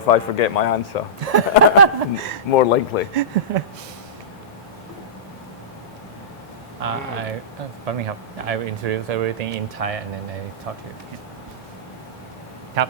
if I forget my answer. More likely. Let me have. I will introduce everything in Thai and then I talk to you. ครับ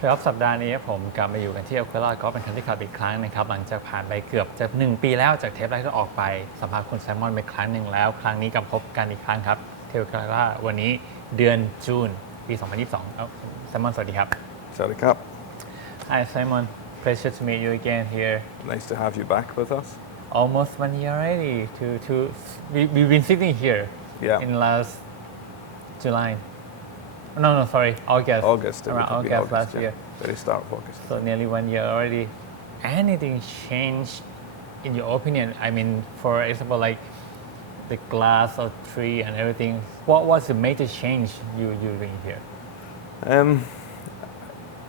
ครับสัปดาห์นี้ผมกลับมาอยู่กันที่อ q ควล่าก็เป็นครั้งที่ขับอีกครั้งนะครับหลังจากผ่านไปเกือบจะ1 ปีแล้วจากเทปแรกที่ออกไปสัมภาษณ์คุณไซมอนไปครั้งหนึ่งแล้วครั้งนี้กลับพบกันอีกครั้งครับเทปอ q ควล่าวันนี้เดือนจูนปี 2022ครับไซมอนสวัสดีครับ Sorry, Cap. Hi Simon pleasure to meet you again here Nice to have you back with us. almost 1 year already we've been sitting here in last July no sorry August around August last year very start of August so nearly 1 year already anything changed in your opinion I mean for example like the glass or tree and everything what was the major change you doing here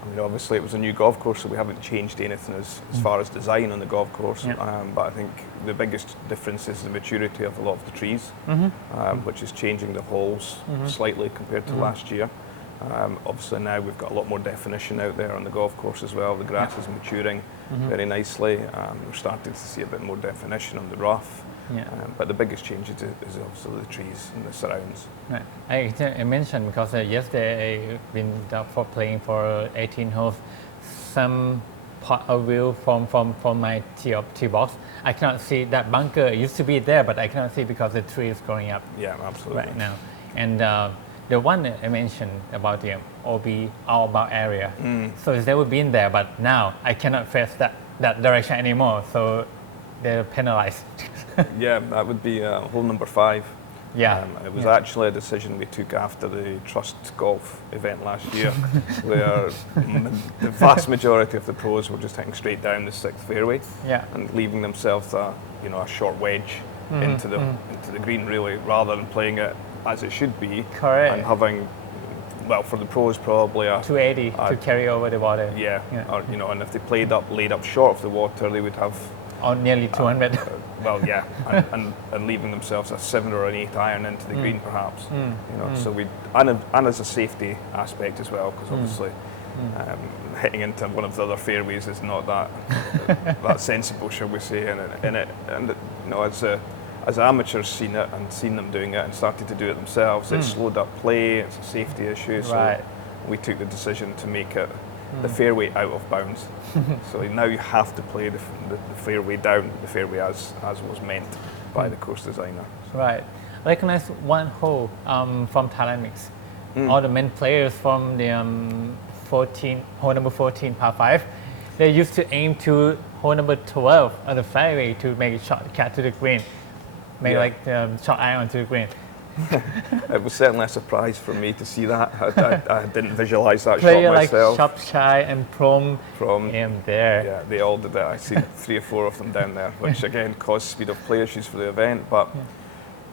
I mean, obviously it was a new golf course, so we haven't changed anything as far as design on the golf course. But I think the biggest difference is the maturity of a lot of the trees, which is changing the holes slightly compared to last year. Obviously now we've got a lot more definition out there on the golf course as well. The grass is maturing very nicely. We're starting to see a bit more definition on the rough. But the biggest change is obviously the trees and the surrounds. Right. I mentioned because yesterday I've been for playing for 18 holes. Some part of view from my tee box, I cannot see that bunker used to be there, but I cannot see because the tree is growing up. Yeah, absolutely. Right now, and the one that I mentioned about the OB all about area. So it's never been there, but now I cannot face that direction anymore. So they're penalized. Yeah, that would be hole number 5. It was actually a decision we took after the Trust Golf event last year, where the vast majority of the pros were just hitting straight down the 6th fairway and leaving themselves a short wedge into the green, really, rather than playing it as it should be. Correct. And having, well, for the pros probably a 280 to carry over the water. Or, and if they laid up short of the water, they would have. Or nearly 200. Well, yeah, and leaving themselves a 7 or an 8 iron into the green, perhaps. So and as a safety aspect as well, because obviously hitting into one of the other fairways is not that sensible, shall we say? As amateurs seen it and seen them doing it and started to do it themselves, it slowed up play. It's a safety issue, so we took the decision to make it the fairway out of bounds. So now you have to play the fairway down, the fairway as was meant by the course designer. Right. Recognize one hole from Thailand mix. All the men players from the hole number 14 par 5, they used to aim to hole number 12 on the fairway to make a shot cat to the green, like shot iron to the green. It was certainly a surprise for me to see that. I didn't visualise that Player shot myself. Like Shopchai and Prom there. Yeah, they all did that. I see 3 or 4 of them down there, which again caused speed of play issues for the event. But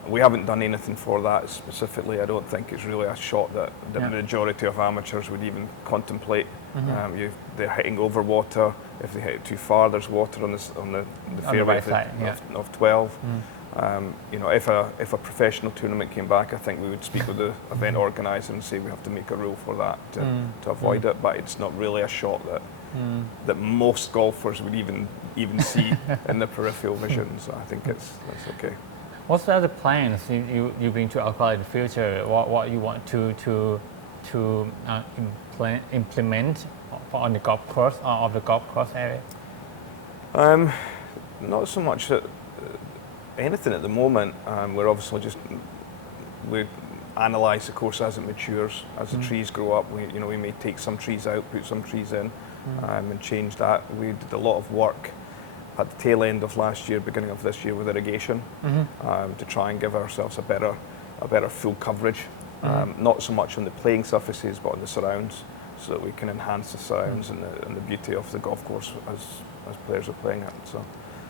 we haven't done anything for that specifically. I don't think it's really a shot that the majority of amateurs would even contemplate. They're hitting over water. If they hit it too far, there's water on the fairway of 12. If a professional tournament came back, I think we would speak with the event organizer and say we have to make a rule for that to avoid it. But it's not really a shot that most golfers would even see in the peripheral vision. So I think that's okay. What's the other plans you bring to alcohol in the future? What you want to implement on the golf course or of the golf course area? Not so much anything at the moment. We're obviously we analyse the course as it matures, as the trees grow up. We may take some trees out, put some trees in, and change that. We did a lot of work at the tail end of last year, beginning of this year with irrigation, to try and give ourselves a better full coverage. Not so much on the playing surfaces, but on the surrounds, so that we can enhance the surrounds and the beauty of the golf course as players are playing it. So.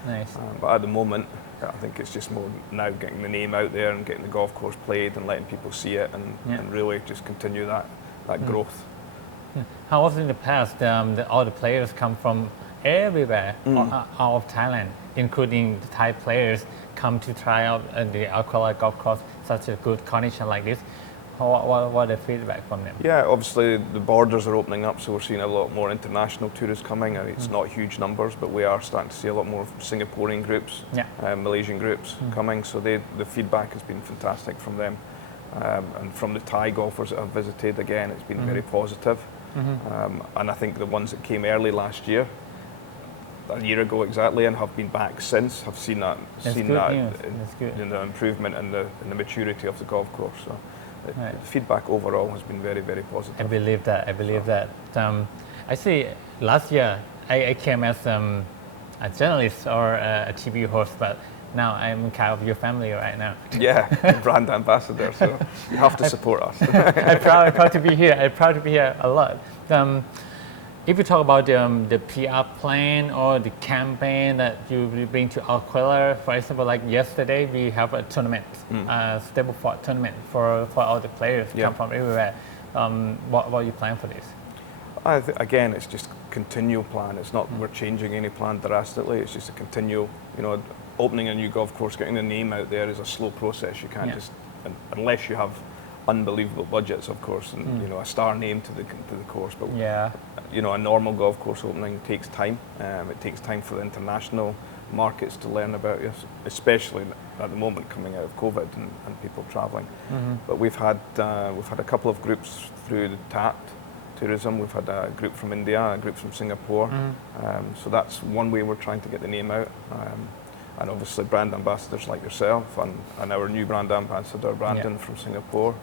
Nice. But at the moment, I think it's just more now getting the name out there and getting the golf course played and letting people see it and really just continue that growth. How was it in the past? All the players come from everywhere out of Thailand, including the Thai players come to try out the Alcoa golf course, such a good condition like this. what the feedback from them? Yeah, obviously the borders are opening up, so we're seeing a lot more international tourists coming. It's not huge numbers, but we are starting to see a lot more Singaporean groups, Malaysian groups coming. So the feedback has been fantastic from them, and from the Thai golfers that have visited. Again, it's been very positive. And I think the ones that came early last year, a year ago exactly, and have been back since, have seen that in the improvement and the maturity of the golf course. So the feedback overall has been very, very positive. I believe that. Actually, last year I came as a journalist or a TV host, but now I'm kind of your family right now. Yeah, brand ambassador, so you have to support us. I'm proud to be here. I'm proud to be here a lot. If you talk about the PR plan or the campaign that you will bring to Alquilla, for example, like yesterday we have a tournament, Stableford tournament for all the players come from everywhere. What you plan for this? Again, it's just a continual plan. It's not we're changing any plan drastically. It's just a continual, opening a new golf course, getting the name out there is a slow process. You can't just, unless you have unbelievable budgets, of course, and a star name to the course. But a normal golf course opening takes time. It takes time for the international markets to learn about you, especially at the moment coming out of COVID and people travelling. But we've had a couple of groups through the TAT tourism. We've had a group from India, a group from Singapore. So that's one way we're trying to get the name out. And obviously brand ambassadors like yourself and our new brand ambassador, Brandon from Singapore,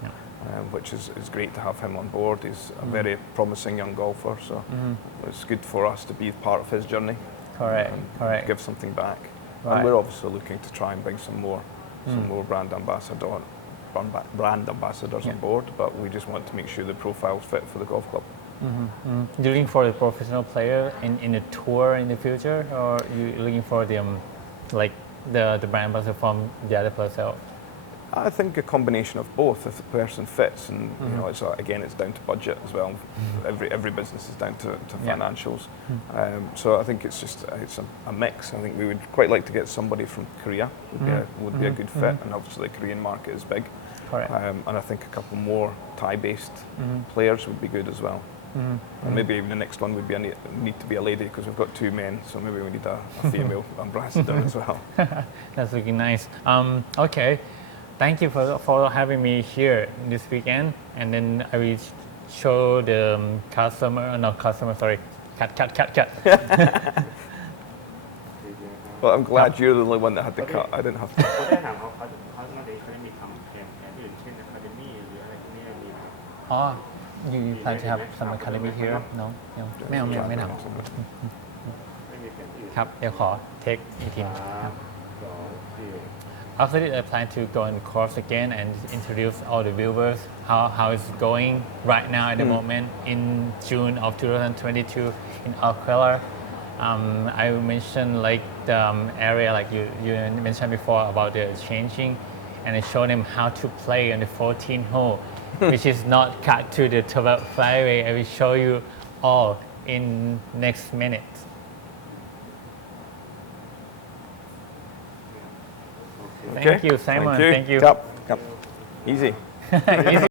which is great to have him on board. He's a very promising young golfer, so it's good for us to be part of his journey. Correct. Give something back. And we're obviously looking to try and bring some more brand ambassadors on board, but we just want to make sure the profile's fit for the golf club. You're looking for a professional player in a tour in the future, or you're looking for the brand ambassador from the other person? I think a combination of both, if the person fits, and it's down to budget as well. Every business is down to financials. So I think it's a mix. I think we would quite like to get somebody from Korea would be a good fit, and obviously the Korean market is big. And I think a couple more Thai-based players would be good as well. And maybe even the next one would need to be a lady, because we've got two men, so maybe we need a female ambassador as well. That's looking nice. Okay. Thank you for having me here this weekend, and then I will show the cut. Well, I'm glad you're the only one that had to cut. I didn't have to. เขาได้ถามเขาได้มีทำแผนอื่นเช่น Academy หรืออะไรพวกนี้มีไหม You plan to have some academy here? No? ไม่ทำ ไม่มีแผนอื่น ครับ เดี๋ยวขอ take อีกที 2 4 After this, I plan to go on the course again and introduce all the viewers how it's going right now at the moment in June of 2022 in Alquilla. I will mention like the area like you mentioned before about the changing, and I show them how to play on the 14th hole, which is not cut to the 12th fairway. I will show you all in next minute. Okay. Thank you, Simon. Thank you. Easy. Easy.